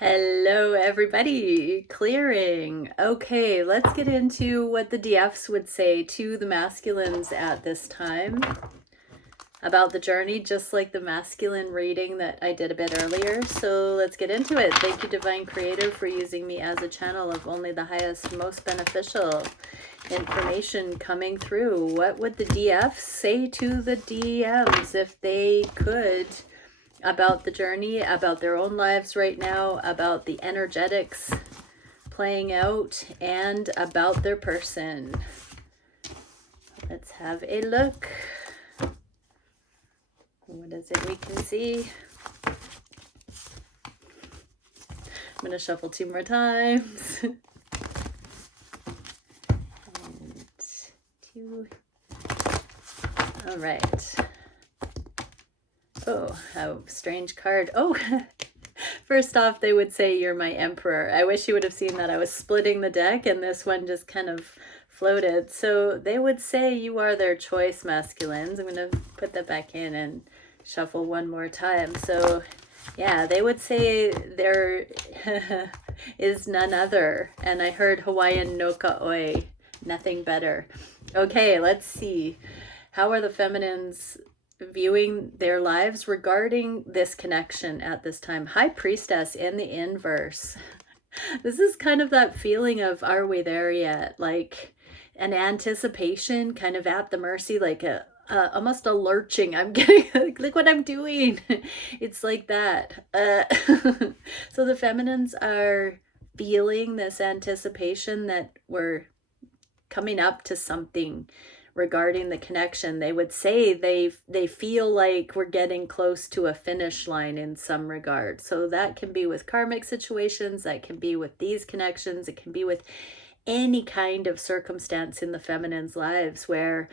Hello, everybody. Clearing. Okay, let's get into what the DFs would say to the masculines at this time about the journey, just like the masculine reading that I did a bit earlier. So let's get into it. Thank you, Divine Creator, for using me as a channel of only the highest, most beneficial information coming through. What would the DFs say to the DMs if they could? About the journey, about their own lives right now, about the energetics playing out, and about their person. Let's have a look. What is it we can see? I'm going to shuffle 2 more times. And 2. All right. Oh, a strange card. Oh, first off, they would say, "You're my emperor." I wish you would have seen that. I was splitting the deck and this one just kind of floated. So they would say you are their choice, masculines. I'm going to put that back in and shuffle 1 more time. So yeah, they would say there is none other. And I heard Hawaiian no ka'oi, nothing better. Okay, let's see. How are the feminines viewing their lives regarding this connection at this time? High Priestess in the inverse. This is kind of that feeling of, are we there yet? Like an anticipation, kind of at the mercy, like almost a lurching. I'm getting, look what I'm doing. It's like that. So the feminines are feeling this anticipation that we're coming up to something regarding the connection. They would say they feel like we're getting close to a finish line in some regard. So that can be with karmic situations, that can be with these connections, it can be with any kind of circumstance in the feminine's lives where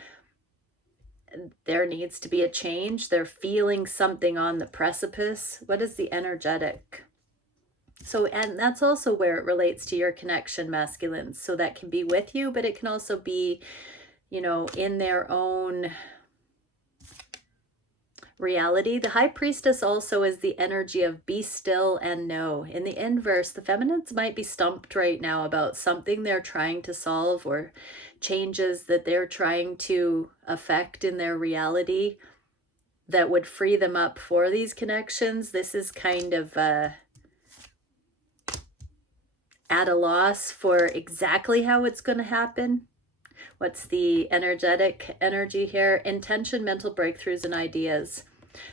there needs to be a change. They're feeling something on the precipice. What is the energetic? So, and that's also where it relates to your connection, masculines. So that can be with you, but it can also be, you know, in their own reality. The High Priestess also is the energy of be still and know. In the inverse, the feminines might be stumped right now about something they're trying to solve or changes that they're trying to affect in their reality that would free them up for these connections. This is kind of at a loss for exactly how it's going to happen. What's the energetic energy here? Intention, mental breakthroughs, and ideas.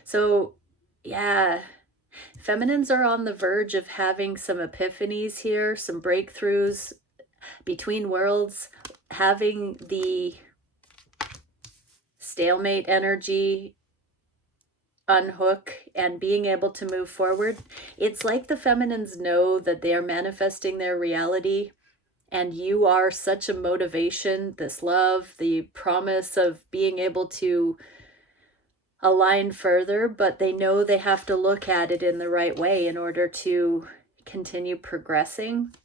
So yeah, feminines are on the verge of having some epiphanies here, some breakthroughs between worlds, having the stalemate energy unhook and being able to move forward. It's like the feminines know that they are manifesting their reality, and you are such a motivation, this love, the promise of being able to align further, but they know they have to look at it in the right way in order to continue progressing.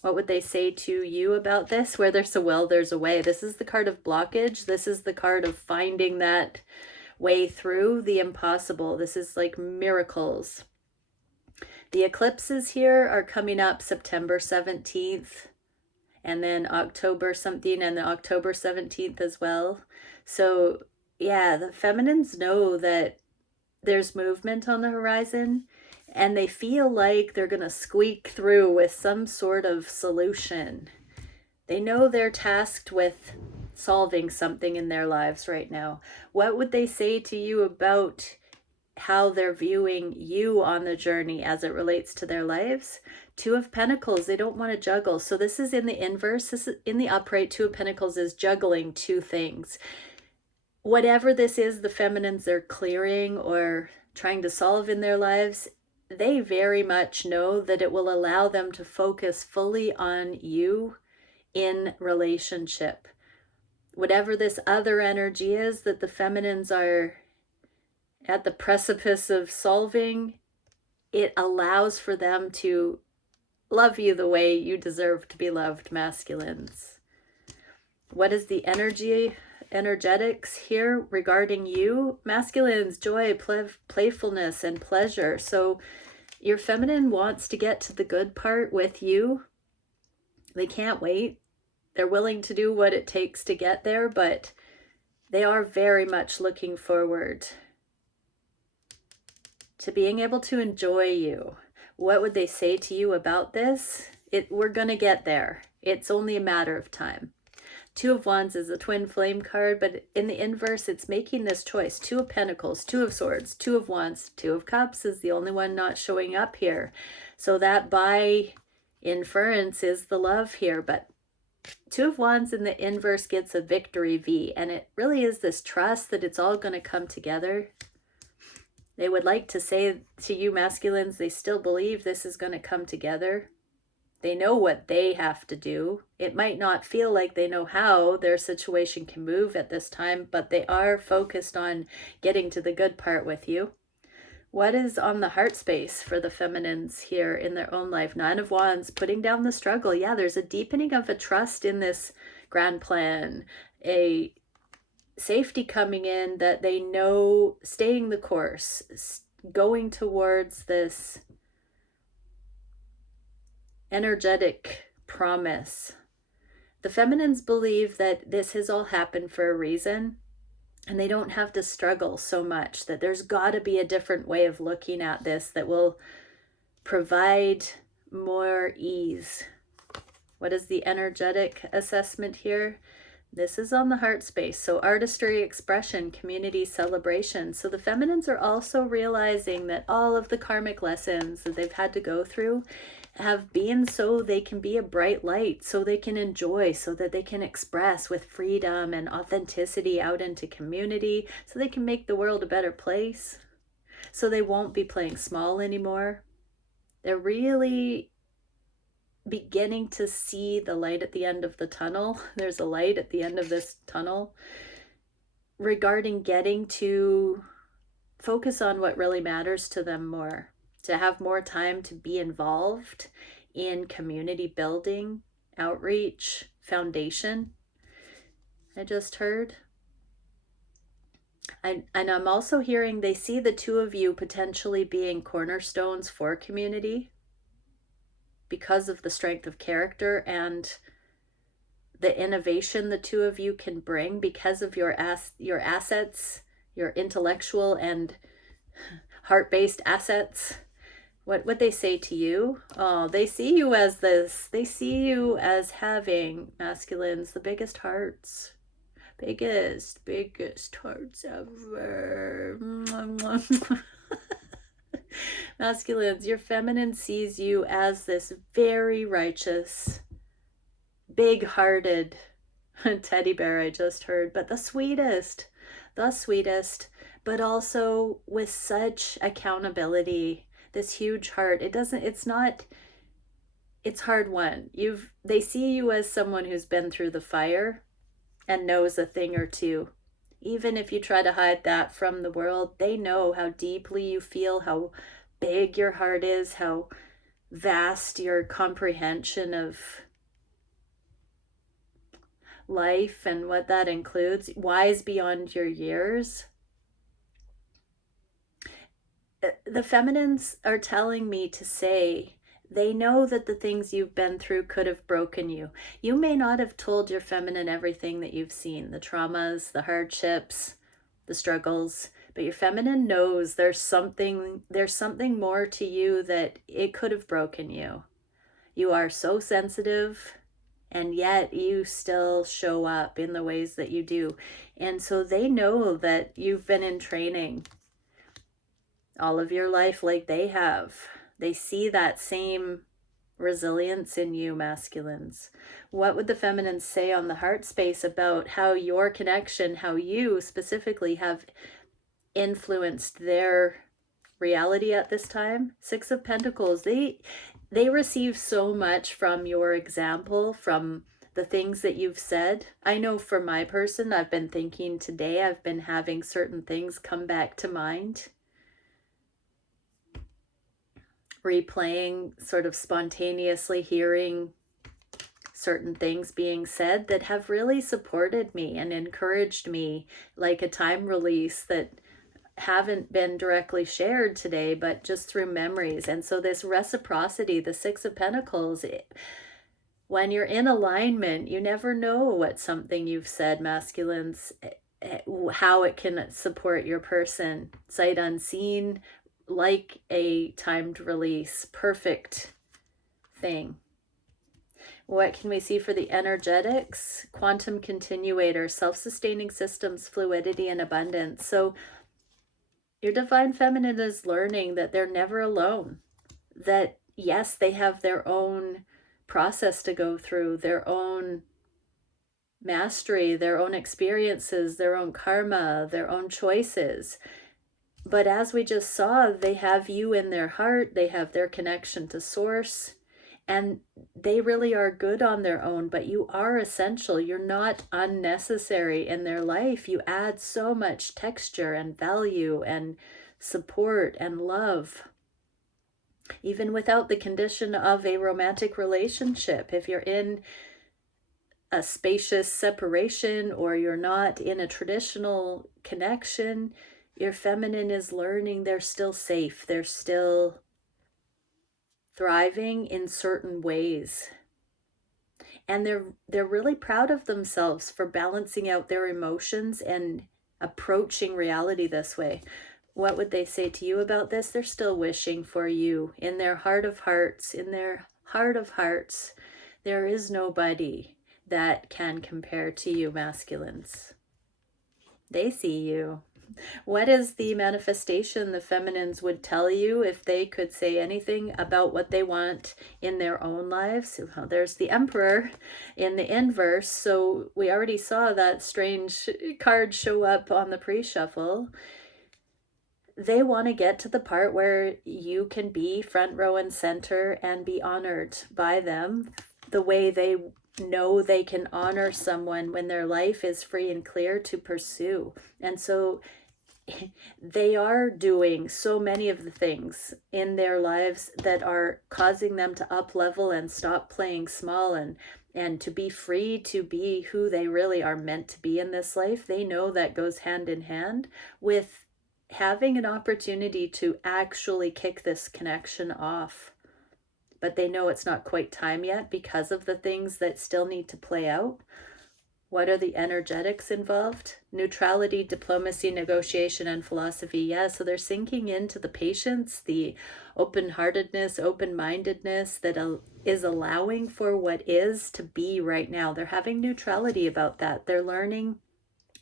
What would they say to you about this? Where there's a will, there's a way. This is the card of blockage. This is the card of finding that way through the impossible. This is like miracles. The eclipses here are coming up September 17th and then October something, and then October 17th as well. So yeah, the feminines know that there's movement on the horizon, and they feel like they're going to squeak through with some sort of solution. They know they're tasked with solving something in their lives right now. What would they say to you about how they're viewing you on the journey as it relates to their lives? 2 of Pentacles, they don't want to juggle. So this is in the inverse. This is in the upright. 2 of Pentacles is juggling 2 things. Whatever this is, the feminines are clearing or trying to solve in their lives, they very much know that it will allow them to focus fully on you in relationship. Whatever this other energy is that the feminines are at the precipice of solving, it allows for them to love you the way you deserve to be loved, masculines. What is the energetics here regarding you? Masculines, joy, playfulness, and pleasure. So Your feminine wants to get to the good part with you. They can't wait. They're willing to do what it takes to get there, but they are very much looking forward to being able to enjoy you. What would they say to you about this? We're going to get there. It's only a matter of time. Two of Wands is a twin flame card, but in the inverse, it's making this choice. Two of Pentacles, Two of Swords, Two of Wands, Two of Cups is the only one not showing up here. So that by inference is the love here, but Two of Wands in the inverse gets a victory V, and it really is this trust that it's all going to come together. They would like to say to you masculines, they still believe this is going to come together. They know what they have to do. It might not feel like they know how their situation can move at this time, but they are focused on getting to the good part with you. What is on the heart space for the feminines here in their own life? Nine of Wands, putting down the struggle. Yeah, there's a deepening of a trust in this grand plan, a safety coming in that they know, staying the course, going towards this energetic promise. The feminines believe that this has all happened for a reason, and they don't have to struggle so much, that there's got to be a different way of looking at this that will provide more ease. What is the energetic assessment here? This is on the heart space. So artistry, expression, community, celebration. So the feminines are also realizing that all of the karmic lessons that they've had to go through have been so they can be a bright light, so they can enjoy, so that they can express with freedom and authenticity out into community, so they can make the world a better place, so they won't be playing small anymore. They're really beginning to see the light at the end of the tunnel. There's a light at the end of this tunnel regarding getting to focus on what really matters to them more, to have more time to be involved in community building, outreach, foundation. I just heard. And I'm also hearing they see the two of you potentially being cornerstones for community because of the strength of character and the innovation the two of you can bring because of your assets, your intellectual and heart-based assets. What would they say to you? Oh, they see you as this. They see you as having, masculines, the biggest hearts. Biggest hearts ever. Masculines, your feminine sees you as this very righteous, big-hearted teddy bear, I just heard, but the sweetest, but also with such accountability, this huge heart. It's hard won. They see you as someone who's been through the fire and knows a thing or two. Even if you try to hide that from the world, they know how deeply you feel, how big your heart is, how vast your comprehension of life and what that includes, wise beyond your years. The feminines are telling me to say they know that the things you've been through could have broken you. You may not have told your feminine everything that you've seen, the traumas, the hardships, the struggles, but your feminine knows there's something more to you, that it could have broken you. You are so sensitive, and yet you still show up in the ways that you do. And so they know that you've been in training all of your life like they have. They see that same resilience in you, masculines. What would the feminines say on the heart space about how your connection, how you specifically have influenced their reality at this time? Six of Pentacles. They receive so much from your example, from the things that you've said. I know for my person, I've been thinking today, I've been having certain things come back to mind, replaying, sort of spontaneously hearing certain things being said that have really supported me and encouraged me, like a time release that haven't been directly shared today, but just through memories. And so this reciprocity, the Six of Pentacles, when you're in alignment, you never know what something you've said, masculines, how it can support your person. Sight unseen, like a timed release, perfect thing. What can we see for the energetics? Quantum continuator, self-sustaining systems, fluidity, and abundance. So your divine feminine is learning that they're never alone. That yes, they have their own process to go through, their own mastery, their own experiences, their own karma, their own choices. But as we just saw, they have you in their heart, they have their connection to source, and they really are good on their own, but you are essential. You're not unnecessary in their life. You add so much texture and value and support and love. Even without the condition of a romantic relationship, if you're in a spacious separation or you're not in a traditional connection, your feminine is learning they're still safe. They're still thriving in certain ways. And they're really proud of themselves for balancing out their emotions and approaching reality this way. What would they say to you about this? They're still wishing for you in their heart of hearts. In their heart of hearts, there is nobody that can compare to you, masculines. They see you. What is the manifestation the feminines would tell you if they could say anything about what they want in their own lives? Well, there's the Emperor in the inverse, so we already saw that strange card show up on the pre-shuffle. They want to get to the part where you can be front row and center and be honored by them the way they know they can honor someone when their life is free and clear to pursue. And so they are doing so many of the things in their lives that are causing them to up level and stop playing small and to be free to be who they really are meant to be in this life. They know that goes hand in hand with having an opportunity to actually kick this connection off. But they know it's not quite time yet because of the things that still need to play out. What are the energetics involved? Neutrality, diplomacy, negotiation, and philosophy. Yeah, so they're sinking into the patience, the open-heartedness, open-mindedness that is allowing for what is to be right now. They're having neutrality about that. They're learning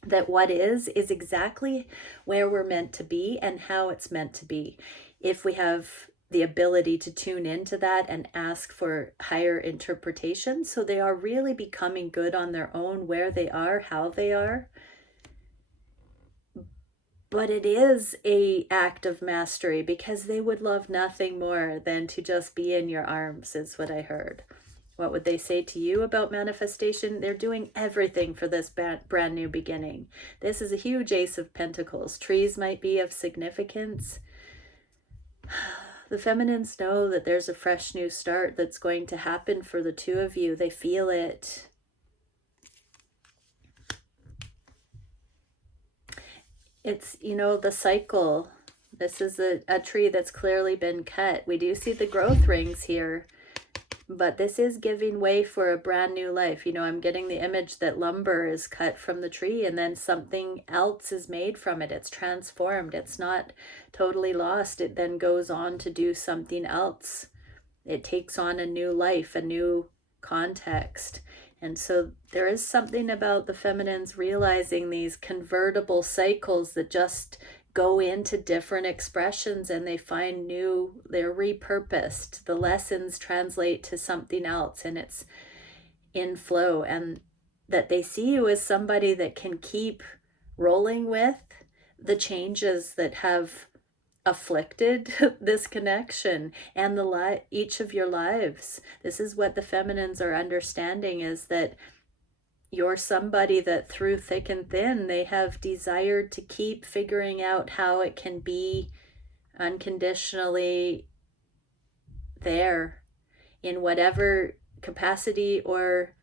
that what is exactly where we're meant to be and how it's meant to be. If we have the ability to tune into that and ask for higher interpretation, so they are really becoming good on their own, where they are, how they are. But it is a act of mastery because they would love nothing more than to just be in your arms, is what I heard. What would they say to you about manifestation? They're doing everything for this brand new beginning. This is a huge Ace of Pentacles. Trees might be of significance. The feminines know that there's a fresh new start that's going to happen for the two of you. They feel it. It's, you know, the cycle. This is a tree that's clearly been cut. We do see the growth rings here. But this is giving way for a brand new life. You know, I'm getting the image that lumber is cut from the tree and then something else is made from it. It's transformed. It's not totally lost. It then goes on to do something else. It takes on a new life, a new context. And so there is something about the feminines realizing these convertible cycles that just go into different expressions and they find new, they're repurposed. The lessons translate to something else and it's in flow, and that they see you as somebody that can keep rolling with the changes that have afflicted this connection and each of your lives. This is what the feminines are understanding, is that you're somebody that through thick and thin, they have desired to keep figuring out how it can be unconditionally there in whatever capacity or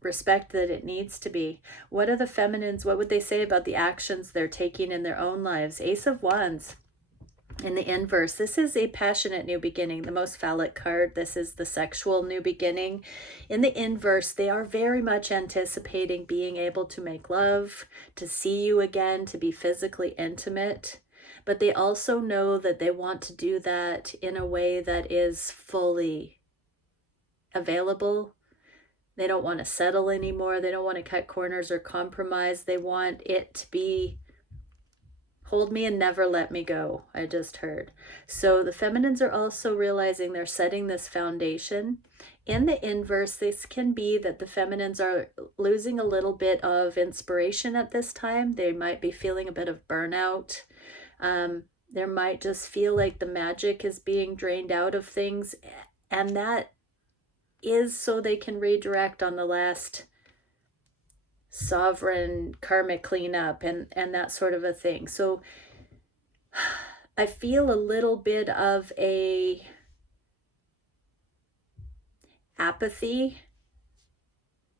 respect that it needs to be. What are the feminines, what would they say about the actions they're taking in their own lives? Ace of Wands in the inverse. This is a passionate new beginning, the most phallic card. This is the sexual new beginning. In the inverse, they are very much anticipating being able to make love, to see you again, to be physically intimate. But they also know that they want to do that in a way that is fully available. They don't want to settle anymore. They don't want to cut corners or compromise. They want it to be hold me and never let me go, I just heard. So the feminines are also realizing they're setting this foundation. In the inverse, this can be that the feminines are losing a little bit of inspiration at this time. They might be feeling a bit of burnout. There might just feel like the magic is being drained out of things. And that is so they can redirect on the last sovereign karmic cleanup and that sort of a thing. So I feel a little bit of a apathy,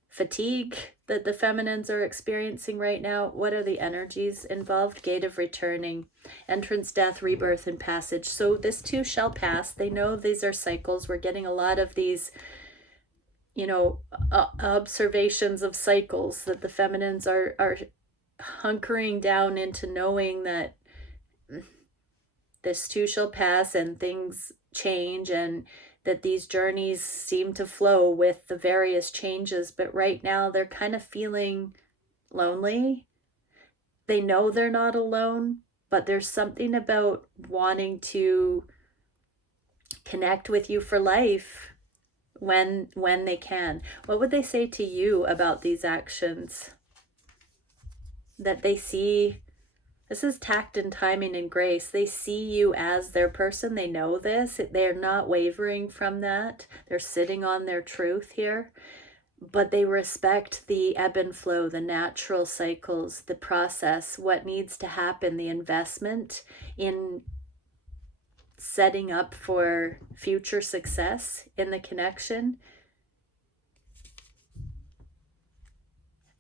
fatigue that the feminines are experiencing right now. What are the energies involved? Gate of returning, entrance, death, rebirth, and passage. So this too shall pass. They know these are cycles. We're getting a lot of these observations of cycles that the feminines are hunkering down into, knowing that this too shall pass and things change, and that these journeys seem to flow with the various changes. But right now they're kind of feeling lonely. They know they're not alone, but there's something about wanting to connect with you for life when they can. What would they say to you about these actions? That they see, this is tact and timing and grace. They see you as their person. They know this. They're not wavering from that. They're sitting on their truth here. But they respect the ebb and flow, the natural cycles, the process, what needs to happen, the investment in setting up for future success in the connection.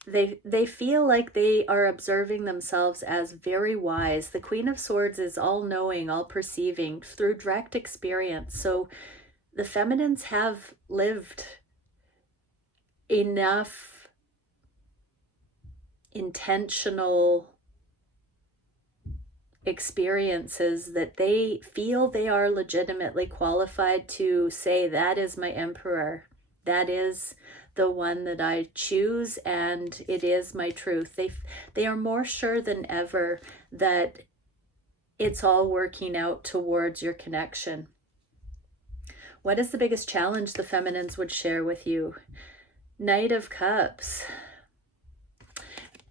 They feel like they are observing themselves as very wise. The Queen of Swords is all knowing, all perceiving through direct experience. So the feminines have lived enough intentional experiences that they feel they are legitimately qualified to say, that is my emperor, that is the one that I choose, and it is my truth. They are more sure than ever that it's all working out towards your connection. What is the biggest challenge the feminines would share with you? Knight of Cups.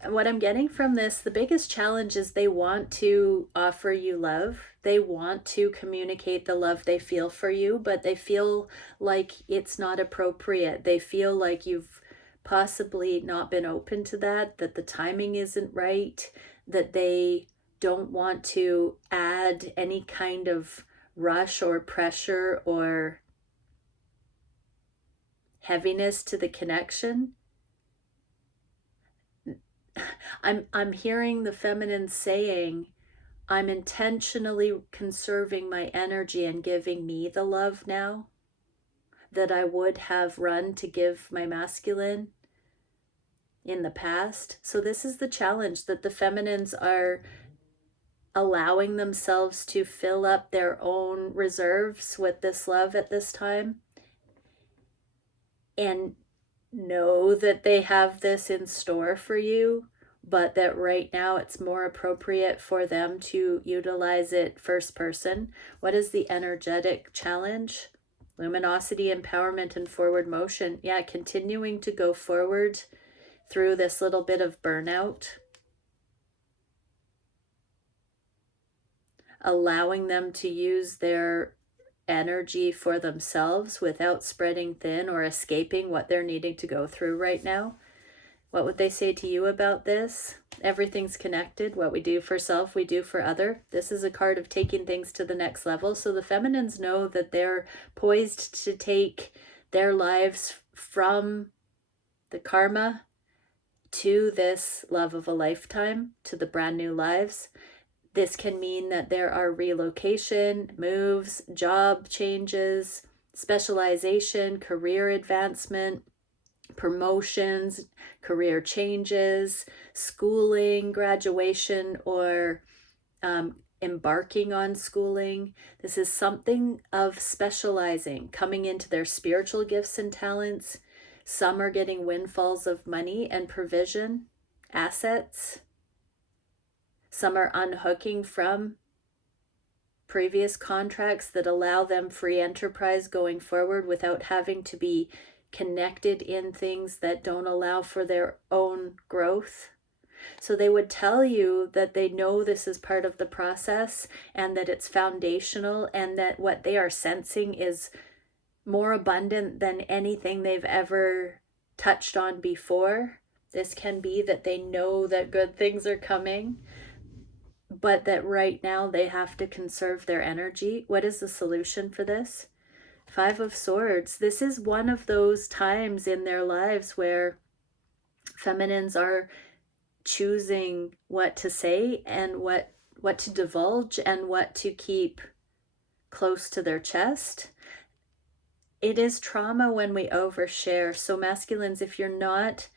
What I'm getting from this, the biggest challenge is they want to offer you love. They want to communicate the love they feel for you, but they feel like it's not appropriate. They feel like you've possibly not been open to that the timing isn't right, that they don't want to add any kind of rush or pressure or heaviness to the connection. I'm hearing the feminine saying, I'm intentionally conserving my energy and giving me the love now that I would have run to give my masculine in the past. So this is the challenge, that the feminines are allowing themselves to fill up their own reserves with this love at this time, and know that they have this in store for you, but that right now it's more appropriate for them to utilize it first person. What is the energetic challenge? Luminosity, empowerment, and forward motion. Yeah, continuing to go forward through this little bit of burnout. Allowing them to use their energy for themselves without spreading thin or escaping what they're needing to go through right now. What would they say to you about this? Everything's connected. What we do for self, we do for other. This is a card of taking things to the next level. So the feminines know that they're poised to take their lives from the karma to this love of a lifetime, to the brand new lives. This can mean that there are relocation, moves, job changes, specialization, career advancement, promotions, career changes, schooling, graduation, or embarking on schooling. This is something of specializing, coming into their spiritual gifts and talents. Some are getting windfalls of money and provision, assets. Some are unhooking from previous contracts that allow them free enterprise going forward without having to be connected in things that don't allow for their own growth. So they would tell you that they know this is part of the process and that it's foundational, and that what they are sensing is more abundant than anything they've ever touched on before. This can be that they know that good things are coming, but that right now they have to conserve their energy. What is the solution for this? 5 of Swords. This is one of those times in their lives where feminines are choosing what to say and what to divulge and what to keep close to their chest. It is trauma when we overshare. So masculines, if you're not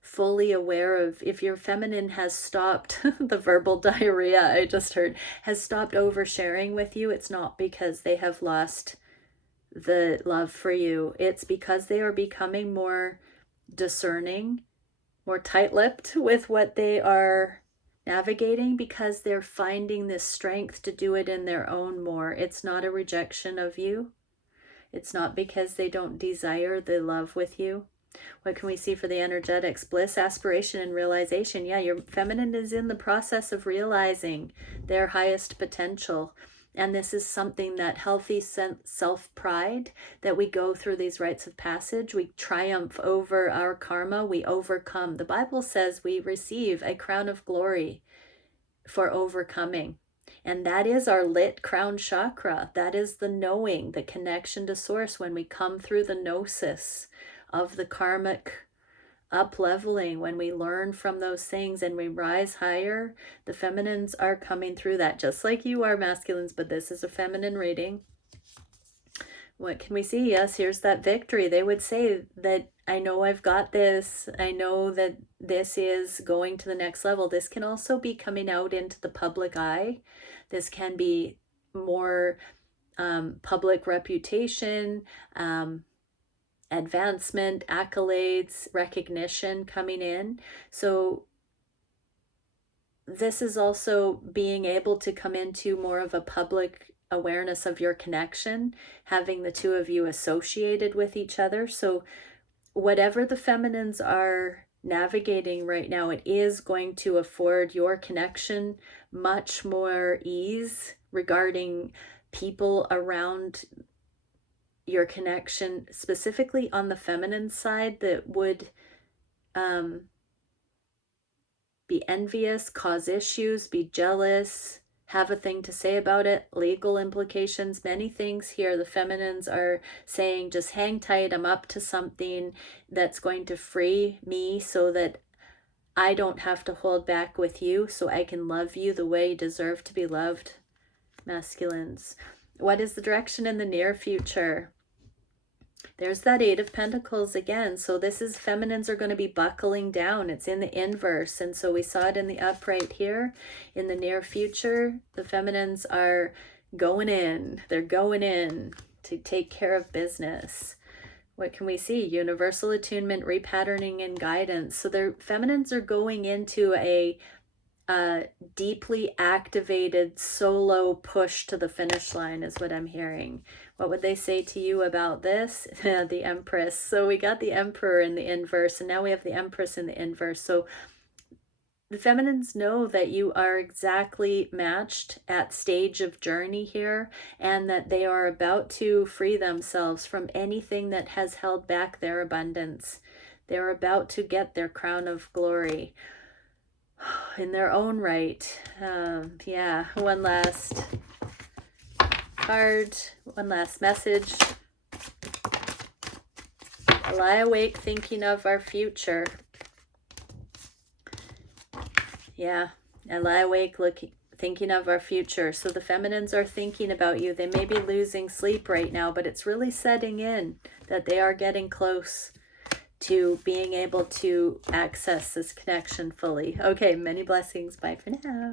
fully aware of, if your feminine has stopped the verbal diarrhea I just heard, has stopped oversharing with you, it's not because they have lost the love for you. It's because they are becoming more discerning, more tight-lipped with what they are navigating, because they're finding this strength to do it in their own more. It's not a rejection of you. It's not because they don't desire the love with you. What can we see for the energetics? Bliss, aspiration, and realization. Yeah, your feminine is in the process of realizing their highest potential. And this is something, that healthy self-pride, that we go through these rites of passage. We triumph over our karma. We overcome. The Bible says we receive a crown of glory for overcoming. And that is our lit crown chakra. That is the knowing, the connection to source when we come through the gnosis of the karmic up-leveling, when we learn from those things and we rise higher. The feminines are coming through that, just like you are, masculines, but this is a feminine reading. What can we see? Yes, here's that victory. They would say that, I know I've got this. I know that this is going to the next level. This can also be coming out into the public eye. This can be more public reputation, advancement, accolades, recognition coming in. So this is also being able to come into more of a public awareness of your connection, having the two of you associated with each other. So whatever the feminines are navigating right now, it is going to afford your connection much more ease regarding people around your connection, specifically on the feminine side, that would be envious, cause issues, be jealous, have a thing to say about it, legal implications, many things here. The feminines are saying, just hang tight, I'm up to something that's going to free me so that I don't have to hold back with you, so I can love you the way you deserve to be loved, masculines. What is the direction in the near future? There's that 8 of Pentacles again. So this is, feminines are going to be buckling down. It's in the inverse. And so we saw it in the upright here. In the near future, the feminines are going in. They're going in to take care of business. What can we see? Universal attunement, repatterning, and guidance. So their feminines are going into a deeply activated solo push to the finish line is what I'm hearing. What would they say to you about this? The Empress. So we got the Emperor in the inverse, and now we have the Empress in the inverse. So the feminines know that you are exactly matched at stage of journey here, and that they are about to free themselves from anything that has held back their abundance. They're about to get their crown of glory in their own right. Yeah, one last card, one last message. I lie awake thinking of our future. Yeah, I lie awake thinking of our future. So the feminines are thinking about you. They may be losing sleep right now, but it's really setting in that they are getting close to being able to access this connection fully. Okay, many blessings. Bye for now.